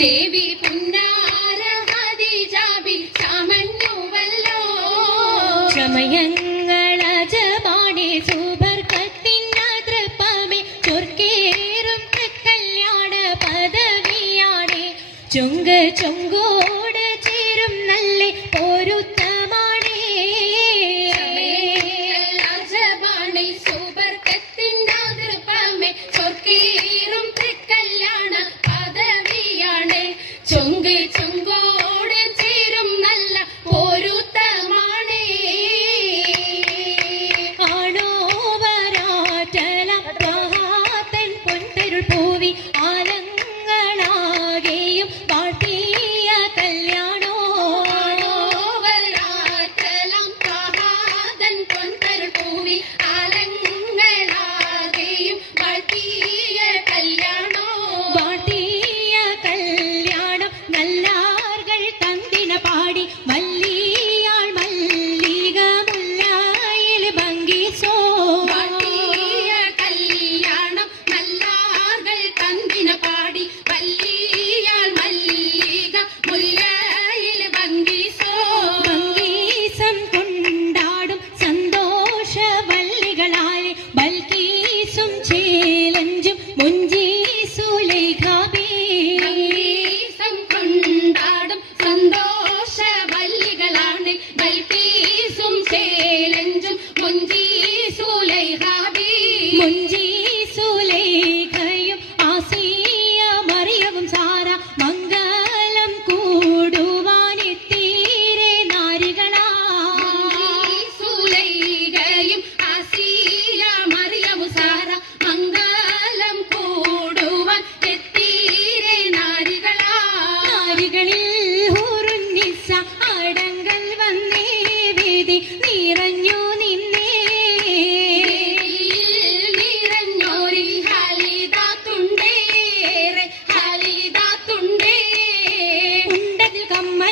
ദേവി പുന്നാര ഖദീജാബി ചമഞ്ഞുവല്ലോ ചമയങ്ങളജപാണെ സുബർക്കത്തിനതൃപ്പമേ ചൊർക്കേറും കല്യാണ പദവിയാണ്. ചുങ്ക് ചുങ്കോട് പാടി മല്ലിയാൾ മല്ലിക മുല്ലായിൽ ഭംഗിസോ കല്യാണം നല്ലാർകൾ തന്തിന പാടി വല്ലിയാൾ മല്ലിക മുല്ലായിൽ ഭംഗിസോ. ഭംഗീസം കൊണ്ടാടും സന്തോഷ വല്ലികളാലെ ബൽക്കീസും ചേലഞ്ചും മുഞ്ചീസുലേഖാബേ 纯净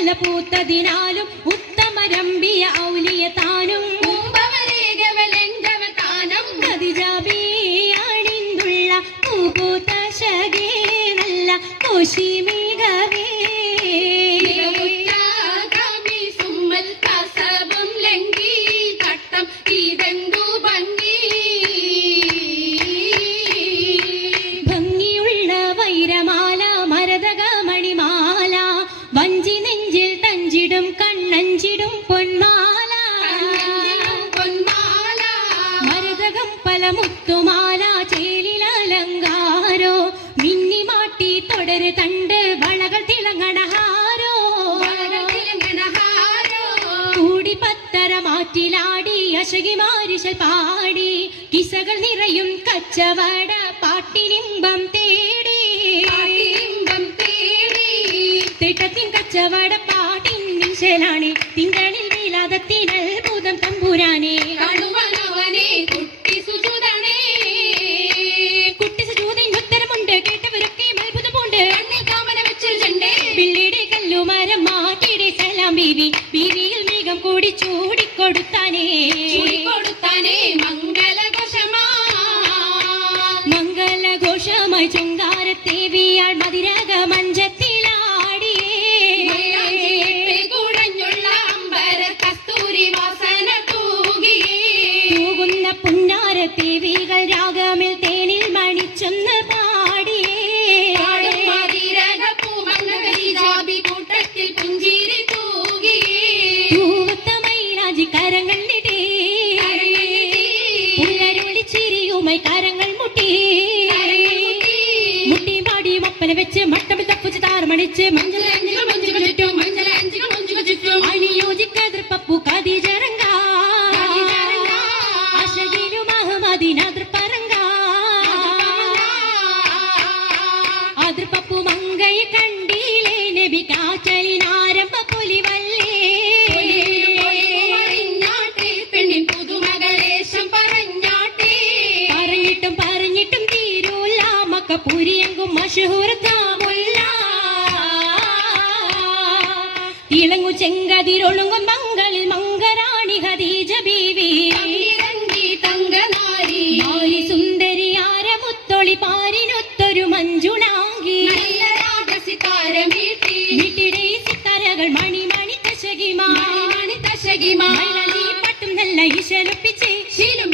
കമ്മല പൂത്തതിനാലും ഉത്തമരമ്പിയ ഔലിയ താനും അതിജാബിയാണിന്തുള്ള പൂപൂത്ത ശകേ നല്ല കോശിമേഘവേ മുത്തുമാല ചേലിലലങ്കാരോ മിന്നിമാട്ടി തുടര് തണ്ട് വളകൾ തിളങ്ങണഹാരോ? കൂടി പത്തര മാറ്റിലാടി അശകി മാരിശൽ പാടി. കിസകൾ നിറയും കച്ചവട പാട്ടിനിമ്പം തേടി. തേടി. തിട്ടത്തിൻ കച്ചവട പാട്ടിൻ നിശലാണി തിങ്കളിൽ വീലാതത്തിനൽ പിള്ളിയുടെ മാറ്റിടെ സലാം ബീവി ബീവിയിൽ മേഘം കൂടി ചൂടിക്കൊടുത്താനേ. കൊടുത്താനേ മംഗളഘോഷമാ. മംഗളഘോഷമായി ചുങ്കാരത്തേവിയാൾ മതിരക മഞ്ചത്തിലാടിയേ. കുടഞ്ഞുള്ള അമ്പര കസ്തൂരി വാസന തൂകിയേ. തൂകുന്ന ദേവികൾ തേനിൽ മഷഹൂർ താമുല്ല തിളങ്ങു ചെങ്കതിരൊളുങ്ങും മംഗളിൽ മംഗരാണി ഹദീജ ബീവി. തങ്കനാരി. സുന്ദരി ആരമുത്തൊളി പാരിനൊത്തൊരു മഞ്ജുളാങ്കി വീട്ടിടെ സിത്താരകൾ മണിമണി തശകിമാണി തശകിമാ പട്ടും നല്ല ഇശലൊപ്പിച്ച് ശീലം